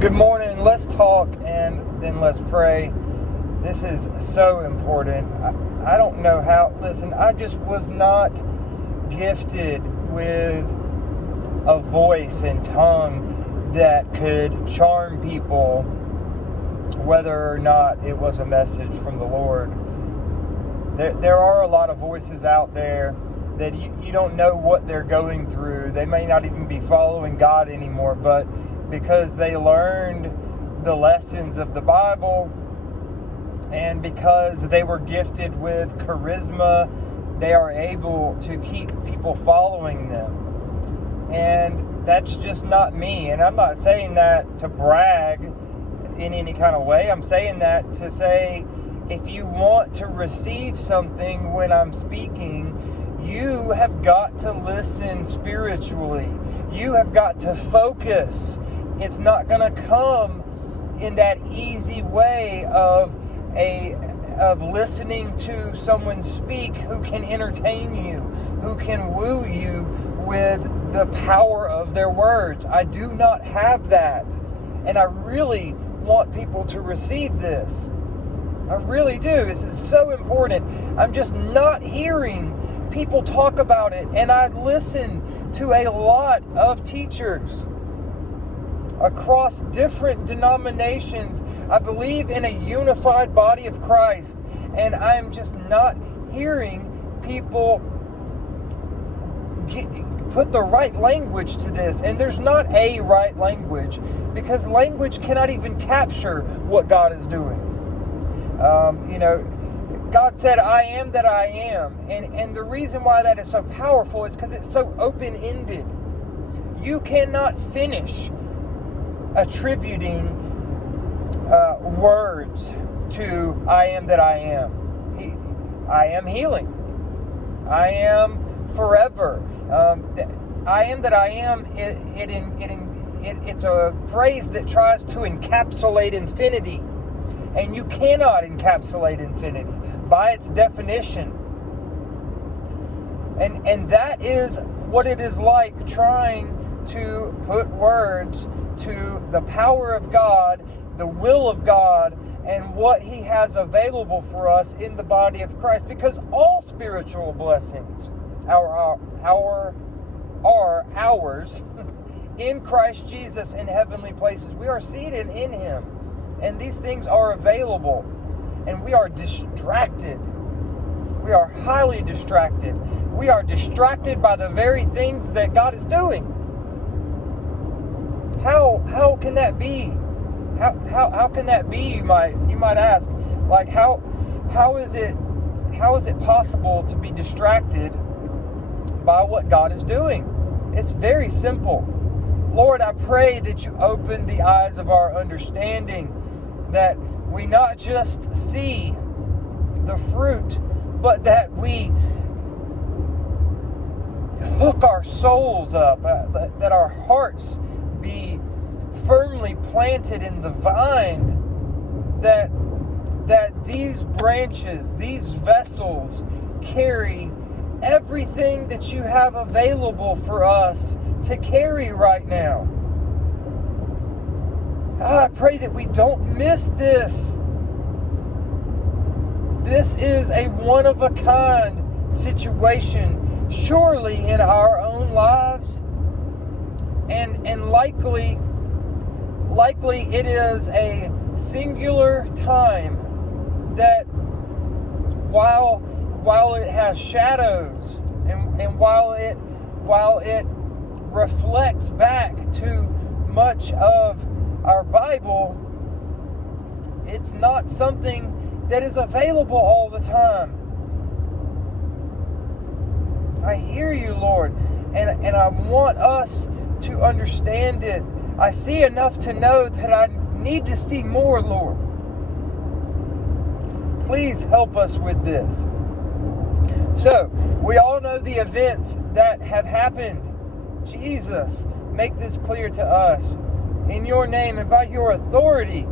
Good morning. Let's talk and then let's pray. This is so important. I don't know how. Listen, I just was not gifted with a voice and tongue that could charm people, whether or not it was a message from the Lord. There are a lot of voices out there that you don't know what they're going through. They may not even be following God anymore, but because they learned the lessons of the Bible and because they were gifted with charisma, they are able to keep people following them. And that's just not me. And I'm not saying that to brag in any kind of way. I'm saying that to say, if you want to receive something when I'm speaking, you have got to listen spiritually. You have got to focus. It's not going to come in that easy way of listening to someone speak who can entertain you, who can woo you with the power of their words. I do not have that. And I really want people to receive this. I really do. This is so important. I'm just not hearing people talk about it. And I listen to a lot of teachers across different denominations. I believe in a unified body of Christ. And I'm just not hearing people put the right language to this. And there's not a right language, because language cannot even capture what God is doing. God said, I am that I am. And the reason why that is so powerful is because it's so open-ended. You cannot finish attributing words to I am that I am. I am healing. I am forever. I am that I am, it's a phrase that tries to encapsulate infinity. And you cannot encapsulate infinity by its definition. And that is what it is like trying to put words to the power of God, the will of God, and what He has available for us in the body of Christ. Because all spiritual blessings are ours in Christ Jesus in heavenly places. We are seated in Him. And these things are available. And we are distracted. We are highly distracted. We are distracted by the very things that God is doing. How can that be? How can that be, you might ask? Like how is it possible to be distracted by what God is doing? It's very simple. Lord, I pray that you open the eyes of our understanding, that we not just see the fruit, but that we hook our souls up, that our hearts be firmly planted in the vine, that these branches, these vessels carry everything that you have available for us to carry right now. I pray that we don't miss this. This is a one-of-a-kind situation, surely in our own lives, and likely it is a singular time that while it has shadows and while it reflects back to much of our Bible, it's not something that is available all the time. I hear you, Lord, and I want us to understand it. I see enough to know that I need to see more, Lord. Please help us with this. So, we all know the events that have happened. Jesus, make this clear to us. In your name and by your authority,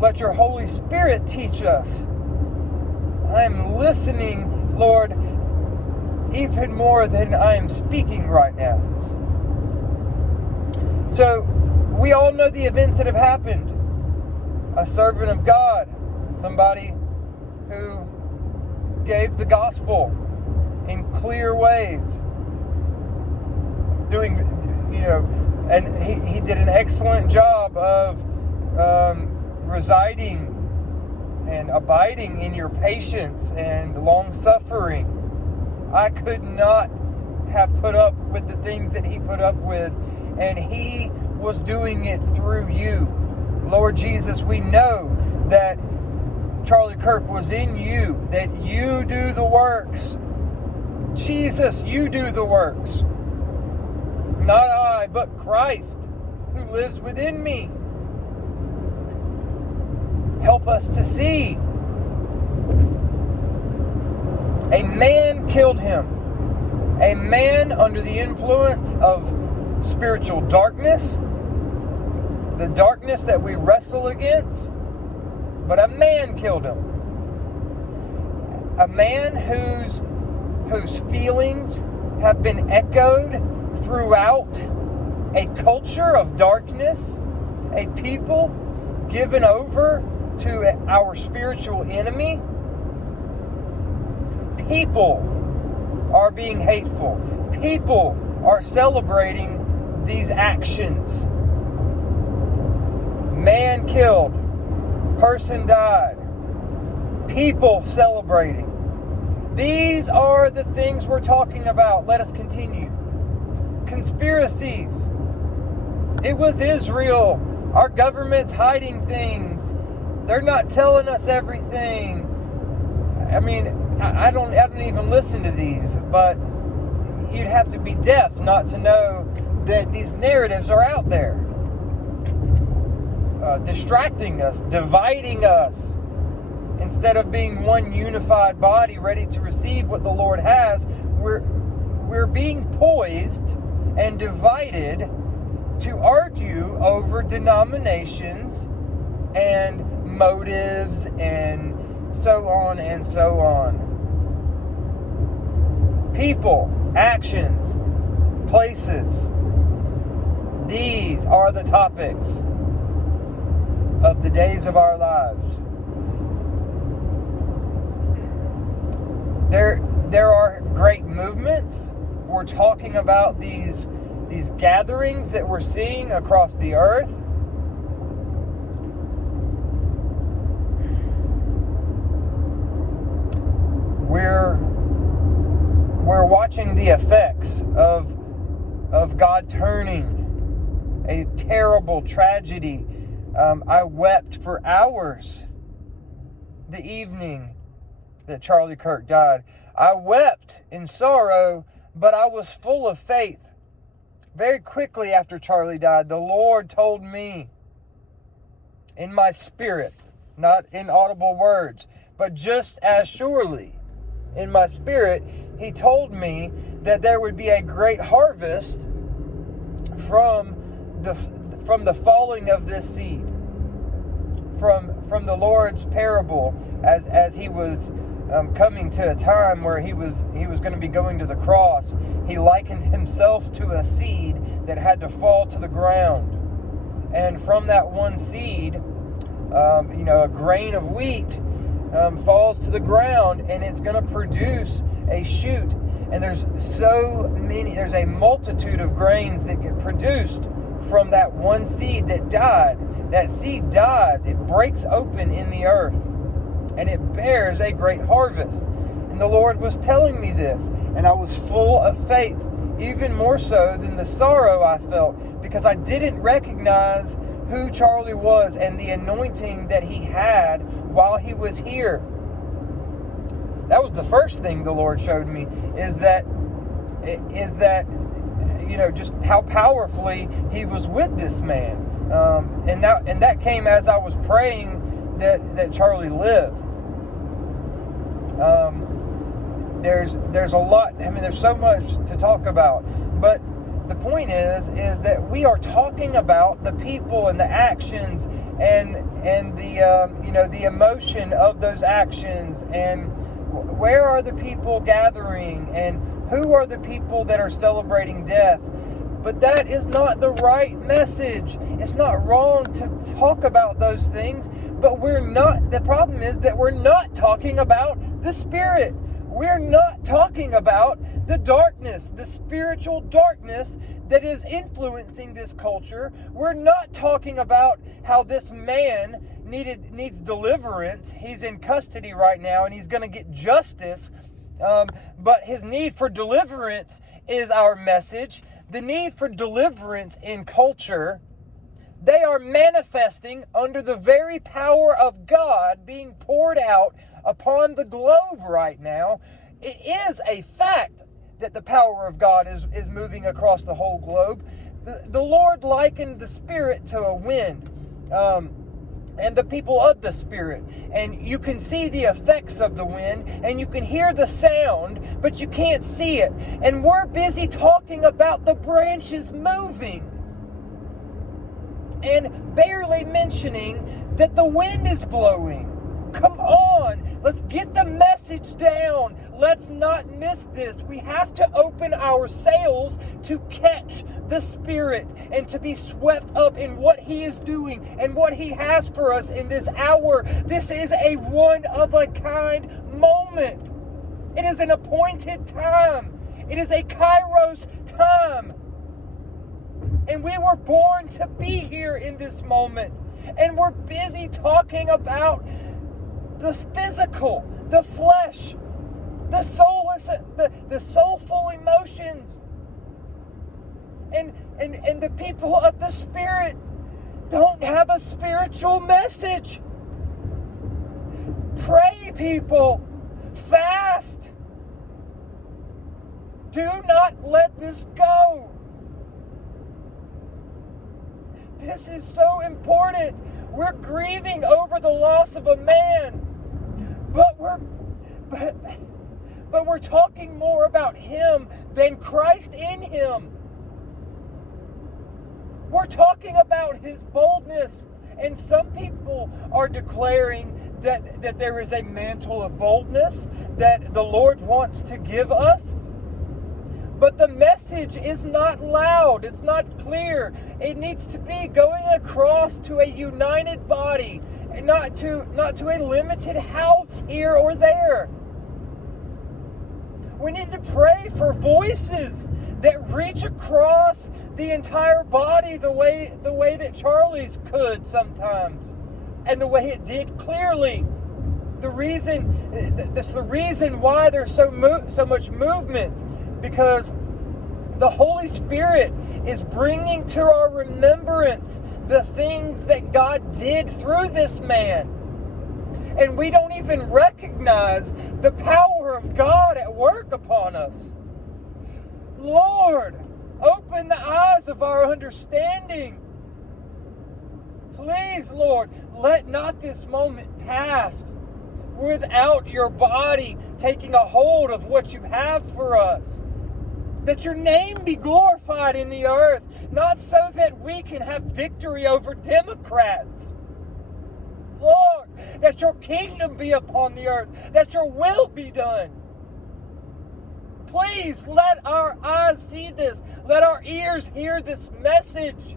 let your Holy Spirit teach us. I am listening, Lord, even more than I am speaking right now. So we all know the events that have happened. A servant of God, somebody who gave the gospel in clear ways, doing, and he did an excellent job of residing and abiding in your patience and long suffering. I could not have put up with the things that he put up with, and he was doing it through you. Lord Jesus, we know that Charlie Kirk was in you, that you do the works. Jesus, you do the works. Not I, but Christ, who lives within me. Help us to see. A man killed him. A man under the influence of spiritual darkness, the darkness that we wrestle against, but a man killed him. A man whose feelings have been echoed throughout a culture of darkness, a people given over to our spiritual enemy. People are being hateful. People are celebrating these actions. Man killed. Person died. People celebrating. These are the things we're talking about. Let us continue. Conspiracies. It was Israel. Our government's hiding things. They're not telling us everything. I mean, I don't even listen to these, but you'd have to be deaf not to know that these narratives are out there. Distracting us, dividing us. Instead of being one unified body ready to receive what the Lord has, we're being poised and divided to argue over denominations and motives and so on and so on. People, actions, places. These are the topics of the days of our lives. There are great movements. We're talking about these gatherings that we're seeing across the earth. We're watching the effects of God turning a terrible tragedy. I wept for hours the evening that Charlie Kirk died. I wept in sorrow, but I was full of faith. Very quickly after Charlie died, the Lord told me in my spirit, not in audible words, but just as surely in my spirit, He told me that there would be a great harvest from the falling of this seed. From the Lord's parable, as He was coming to a time where he was going to be going to the cross, He likened Himself to a seed that had to fall to the ground. And from that one seed, a grain of wheat falls to the ground, and it's going to produce a shoot. And there's a multitude of grains that get produced from that one seed that died. That seed dies, it breaks open in the earth, and it bears a great harvest. And the Lord was telling me this, and I was full of faith, even more so than the sorrow I felt, because I didn't recognize who Charlie was and the anointing that he had while he was here. That was the first thing the Lord showed me, is that just how powerfully He was with this man. And that came as I was praying that Charlie live. There's a lot. I mean, there's so much to talk about. But the point is that we are talking about the people and the actions and the emotion of those actions, and where are the people gathering, and who are the people that are celebrating death. But that is not the right message. It's not wrong to talk about those things, but the problem is that we're not talking about the Spirit. We're not talking about the darkness, the spiritual darkness that is influencing this culture. We're not talking about how this man needs deliverance. He's in custody right now and he's going to get justice. But his need for deliverance is our message. The need for deliverance in culture, they are manifesting under the very power of God being poured out upon the globe right now. It is a fact that the power of God is moving across the whole globe. The Lord likened the Spirit to a wind, and the people of the Spirit. And you can see the effects of the wind, and you can hear the sound, but you can't see it. And we're busy talking about the branches moving, and barely mentioning that the wind is blowing. Come on, let's get the message down. Let's not miss this. We have to open our sails to catch the Spirit and to be swept up in what He is doing and what He has for us in this hour. This is a one-of-a-kind moment. It is an appointed time. It is a Kairos time. And we were born to be here in this moment. And we're busy talking about the physical, the flesh, the soulless, the soulful emotions. And the people of the Spirit don't have a spiritual message. Pray, people. Fast. Do not let this go. This is so important. We're grieving over the loss of a man, but we're talking more about him than Christ in him. We're talking about his boldness, and some people are declaring that there is a mantle of boldness that the Lord wants to give us. But the message is not loud. It's not clear. It needs to be going across to a united body, and not to a limited house here or there. We need to pray for voices that reach across the entire body the way that Charlie's could sometimes, and the way it did clearly. That's the reason why there's so much movement. Because the Holy Spirit is bringing to our remembrance the things that God did through this man. And we don't even recognize the power of God at work upon us. Lord, open the eyes of our understanding. Please, Lord, let not this moment pass without your body taking a hold of what you have for us. That your name be glorified in the earth, not so that we can have victory over Democrats. Lord, that your kingdom be upon the earth, that your will be done. Please let our eyes see this. Let our ears hear this message.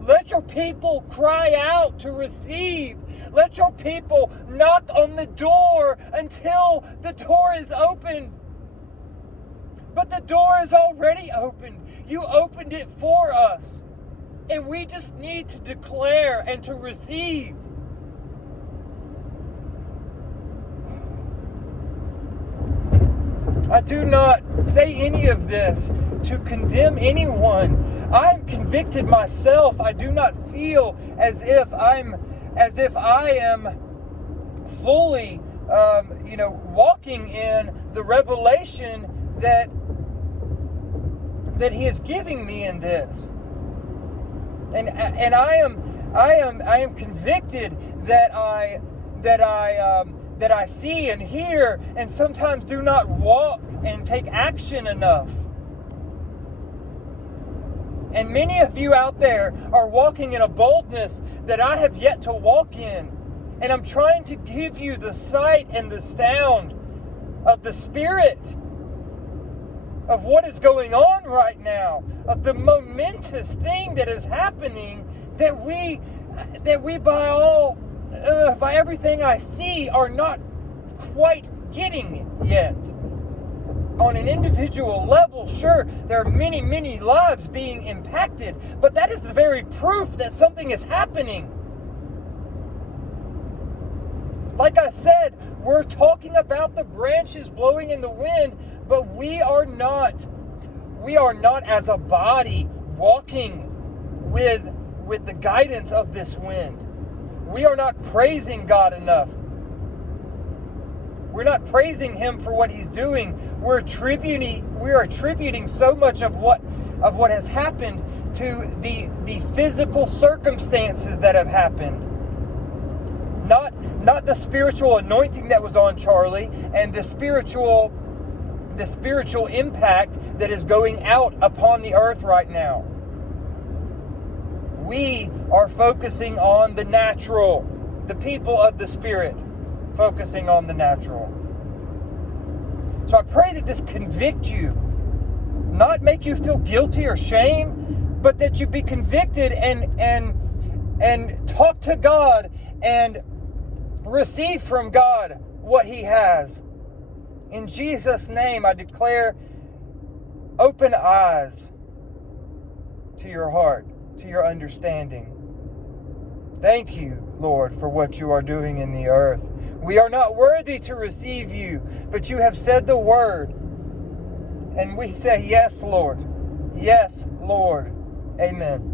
Let your people cry out to receive. Let your people knock on the door until the door is opened. But the door is already opened. You opened it for us. And we just need to declare and to receive. I do not say any of this to condemn anyone. I'm convicted myself. I do not feel as if I am fully, walking in the revelation that He is giving me in this. And I am convicted that I see and hear, and sometimes do not walk and take action enough. And many of you out there are walking in a boldness that I have yet to walk in. And I'm trying to give you the sight and the sound of the Spirit. of what is going on right now, of the momentous thing that is happening, that we by everything I see are not quite getting yet. On an individual level, sure, there are many, many lives being impacted, but that is the very proof that something is happening. Like I said, we're talking about the branches blowing in the wind, but we are not as a body walking with the guidance of this wind. We are not praising God enough. We're not praising Him for what He's doing. We are attributing so much of what has happened to the physical circumstances that have happened. Not the spiritual anointing that was on Charlie and the spiritual impact that is going out upon the earth right now. We are focusing on the natural, the people of the Spirit focusing on the natural. So I pray that this convict you, not make you feel guilty or shame, but that you be convicted and talk to God and receive from God what He has. In Jesus' name, I declare open eyes to your heart, to your understanding. Thank you, Lord, for what you are doing in the earth. We are not worthy to receive you, but you have said the word. And we say, yes, Lord. Yes, Lord. Amen.